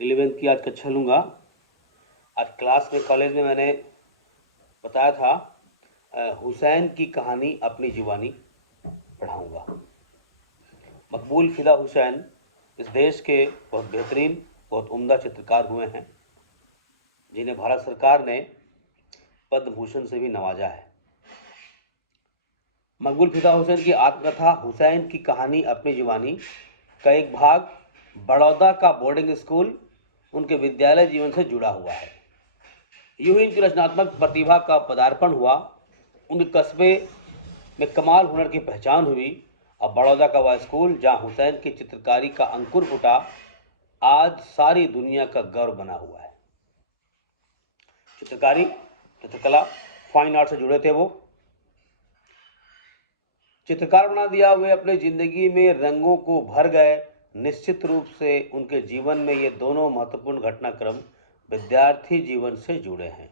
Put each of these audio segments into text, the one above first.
11वीं की आज कक्षा लूँगा। आज क्लास में कॉलेज में मैंने बताया था हुसैन की कहानी अपनी जुबानी पढ़ाऊँगा। मकबूल फ़िदा हुसैन इस देश के बहुत बेहतरीन, बहुत उम्दा चित्रकार हुए हैं, जिन्हें भारत सरकार ने पद्म भूषण से भी नवाजा है। मकबूल फ़िदा हुसैन की आत्मकथा हुसैन की कहानी अपनी जुबानी का एक भाग बड़ौदा का बोर्डिंग स्कूल उनके विद्यालय जीवन से जुड़ा हुआ है। यूं ही इनकी रचनात्मक प्रतिभा का पदार्पण हुआ, उनके कस्बे में कमाल हुनर की पहचान हुई। अब बड़ौदा का वह स्कूल जहां हुसैन की चित्रकारी का अंकुर फूटा, आज सारी दुनिया का गर्व बना हुआ है। चित्रकारी, चित्रकला, फाइन आर्ट से जुड़े थे वो। चित्रकार बना दिया, वे अपने जिंदगी में रंगों को भर गए। निश्चित रूप से उनके जीवन में ये दोनों महत्वपूर्ण घटनाक्रम विद्यार्थी जीवन से जुड़े हैं।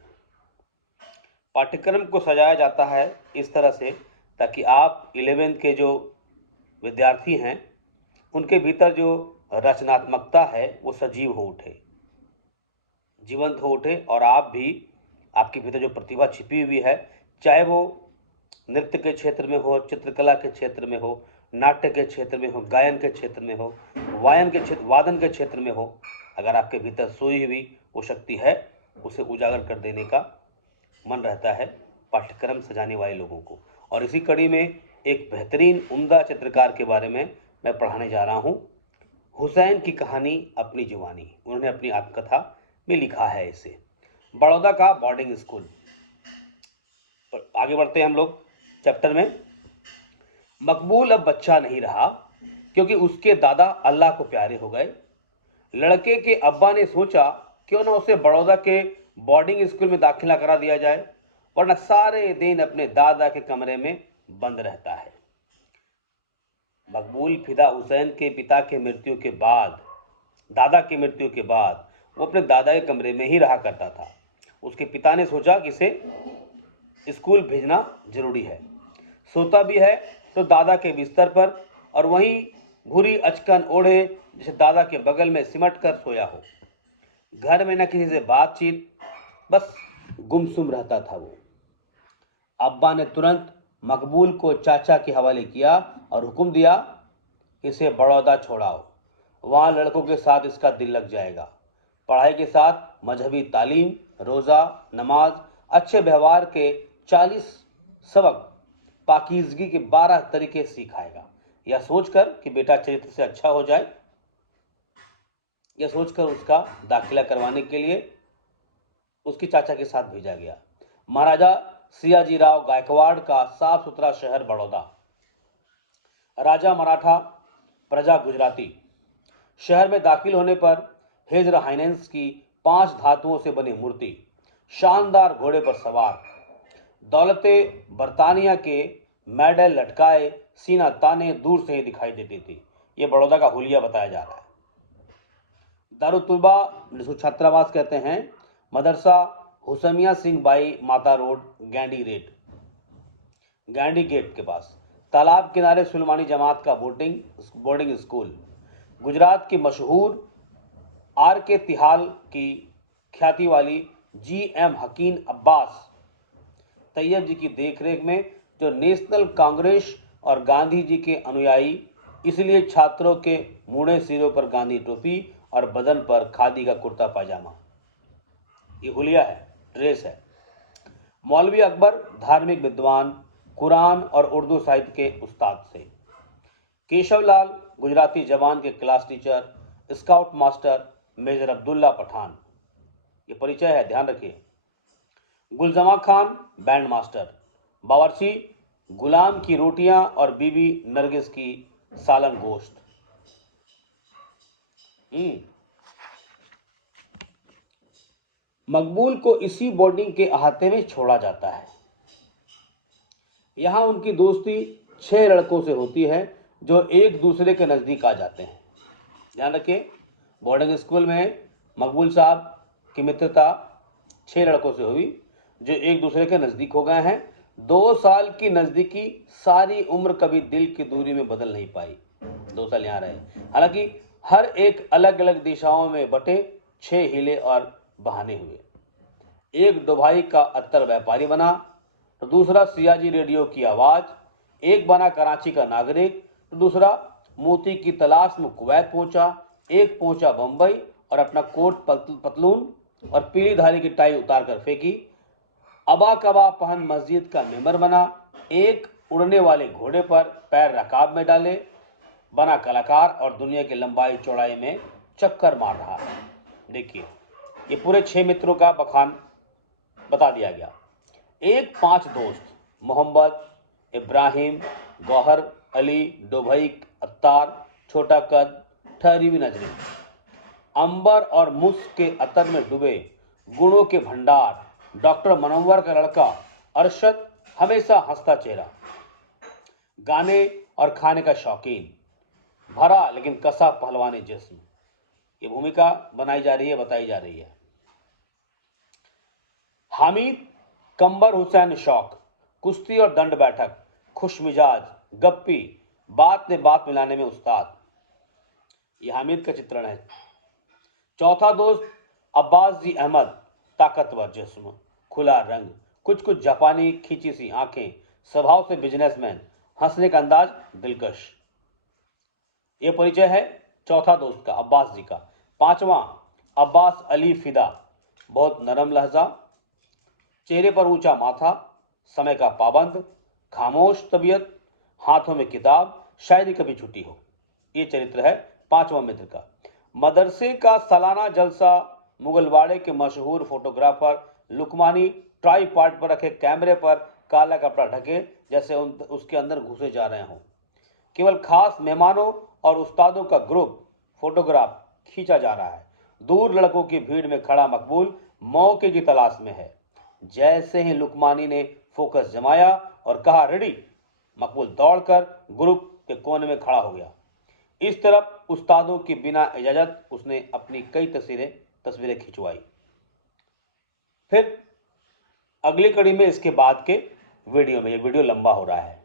पाठ्यक्रम को सजाया जाता है इस तरह से ताकि आप 11वीं के जो विद्यार्थी हैं उनके भीतर जो रचनात्मकता है वो सजीव हो उठे, जीवंत हो उठे, और आप भी, आपके भीतर जो प्रतिभा छिपी हुई है, चाहे वो नृत्य के क्षेत्र में हो, चित्रकला के क्षेत्र में हो, नाट्य के क्षेत्र में हो, गायन के क्षेत्र में हो, वादन के क्षेत्र में हो, अगर आपके भीतर सोई हुई वो शक्ति है, उसे उजागर कर देने का मन रहता है पाठ्यक्रम सजाने वाले लोगों को। और इसी कड़ी में एक बेहतरीन उम्दा चित्रकार के बारे में मैं पढ़ाने जा रहा हूँ। हुसैन की कहानी अपनी जुबानी, उन्होंने अपनी आत्मकथा में लिखा है इसे। बड़ौदा का बोर्डिंग स्कूल। आगे बढ़ते हैं हम लोग चैप्टर में। मकबूल अब बच्चा नहीं रहा क्योंकि उसके दादा अल्लाह को प्यारे हो गए। लड़के के अब्बा ने सोचा क्यों ना उसे बड़ौदा के बोर्डिंग स्कूल में दाखिला करा दिया जाए, वरना सारे दिन अपने दादा के कमरे में बंद रहता है। मकबूल फ़िदा हुसैन के पिता के मृत्यु के बाद, दादा की मृत्यु के बाद, वो अपने दादा के कमरे में ही रहा करता था। उसके पिता ने सोचा कि इसे स्कूल भेजना जरूरी है। सोता भी है तो दादा के बिस्तर पर, और वहीं भूरी अचकन ओढ़े जैसे दादा के बगल में सिमट कर सोया हो। घर में न किसी से बातचीत, बस गुमसुम रहता था वो। अब्बा ने तुरंत मकबूल को चाचा के हवाले किया और हुक्म दिया, इसे बड़ौदा छोड़ाओ, वहाँ लड़कों के साथ इसका दिल लग जाएगा। पढ़ाई के साथ मजहबी तालीम, रोज़ा, नमाज, अच्छे व्यवहार के 40 सबक, पाकीज़गी के 12 तरीके सिखाएगा। यह सोचकर कि बेटा चरित्र से अच्छा हो जाए, यह सोचकर उसका दाखिला करवाने के लिए उसके चाचा के साथ भेजा गया। महाराजा सियाजीराव गायकवाड़ का साफ सुथरा शहर बड़ौदा, राजा मराठा, प्रजा गुजराती। शहर में दाखिल होने पर हिजर हाइनेंस की 5 धातुओं से बनी मूर्ति, शानदार घोड़े पर सवार, दौलते बरतानिया के मेडल लटकाए सीना ताने दूर से ही दिखाई देती थी। ये बड़ौदा का हुलिया बताया जा रहा है। दारुतुलबा, जिसको छात्रावास कहते हैं, मदरसा हुसैमिया सिंह बाई माता रोड, गैंडी गेट के पास। तालाब किनारे सुलेमानी जमात का बोर्डिंग स्कूल। गुजरात की मशहूर आर के तिहाल की ख्याति वाली GM हकीम अब्बास तैयब जी की देखरेख में, जो नेशनल कांग्रेस और गांधी जी के अनुयायी, इसलिए छात्रों के मुड़े सिरों पर गांधी टोपी और बदन पर खादी का कुर्ता पायजामा। ये हुलिया है, ड्रेस है। मौलवी अकबर धार्मिक विद्वान, कुरान और उर्दू साहित्य के उस्ताद थे। केशवलाल गुजराती जवान के class teacher, scout master major Abdullah Pathan. ये परिचय है, ध्यान रखिए। Gulzama Khan band master. बावर्ची गुलाम की रोटियां और बीबी नरगिस की सालन गोश्त। मकबूल को इसी बोर्डिंग के अहाते में छोड़ा जाता है। यहाँ उनकी दोस्ती 6 लड़कों से होती है जो एक दूसरे के नज़दीक आ जाते हैं। ध्यान रखिए, बोर्डिंग स्कूल में मकबूल साहब की मित्रता 6 लड़कों से हुई जो एक दूसरे के नज़दीक हो गए हैं। 2 साल की नज़दीकी सारी उम्र कभी दिल की दूरी में बदल नहीं पाई। 2 साल यहाँ रहे, हालांकि हर एक अलग अलग दिशाओं में बटे 6 हीले और बहाने हुए। एक दुबई का अत्तर व्यापारी बना, तो दूसरा सियाजी रेडियो की आवाज़। एक बना कराची का नागरिक, तो दूसरा मोती की तलाश में कुवैत पहुंचा। एक पहुंचा बंबई और अपना कोट पतलून और पीली धारी की टाई उतार कर फेंकी। अबा कबा पहन मस्जिद का मेंबर बना। एक उड़ने वाले घोड़े पर पैर रकाब में डाले बना कलाकार और दुनिया की लंबाई चौड़ाई में चक्कर मार रहा है। देखिए, ये पूरे 6 मित्रों का बखान बता दिया गया। एक 5 दोस्त मोहम्मद, इब्राहिम, गौहर अली, दुबई, अत्तार, छोटा कद, ठहरी हुई नजरें, अंबर और मुस्क के अतर में डूबे गुणों के भंडार, डॉक्टर मनोवर का लड़का अरशद, हमेशा हंसता चेहरा, गाने और खाने का शौकीन, भरा लेकिन कसा पहलवानी जिस्म। ये भूमिका बनाई जा रही है, बताई जा रही है। हामिद कंबर हुसैन शौक, कुश्ती और दंड बैठक, खुश मिजाज, गप्पी, बात में बात मिलाने में उस्ताद। ये हामिद का चित्रण है। चौथा दोस्त अब्बास जी अहमद, ताकतवर जिस्म, खुला रंग, कुछ कुछ जापानी खींची सी आंखें, स्वभाव से बिजनेसमैन, हंसने का अंदाज दिलकश। ये परिचय है चौथा दोस्त का, अब्बास जी का। पांचवा अब्बास अली फिदा, बहुत नरम लहजा, चेहरे पर ऊंचा माथा, समय का पाबंद, खामोश तबीयत, हाथों में किताब, शायरी कभी छुट्टी हो। ये चरित्र है पांचवा मित्र का। मदरसे का सालाना जलसा, मुगलवाड़े के मशहूर फोटोग्राफर लुकमानी ट्राईपॉड पर रखे कैमरे पर काला कपड़ा ढके जैसे उसके अंदर घुसे जा रहे हों। केवल खास मेहमानों और उस्तादों का ग्रुप फोटोग्राफ खींचा जा रहा है। दूर लड़कों की भीड़ में खड़ा मकबूल मौके की तलाश में है। जैसे ही लुकमानी ने फोकस जमाया और कहा रेडी, मकबूल दौड़कर ग्रुप के कोने में खड़ा हो गया। इस तरफ उस्तादों की बिना इजाजत उसने अपनी कई तस्वीरें खिंचवाई। फिर अगली कड़ी में इसके बाद के वीडियो में, ये वीडियो लंबा हो रहा है,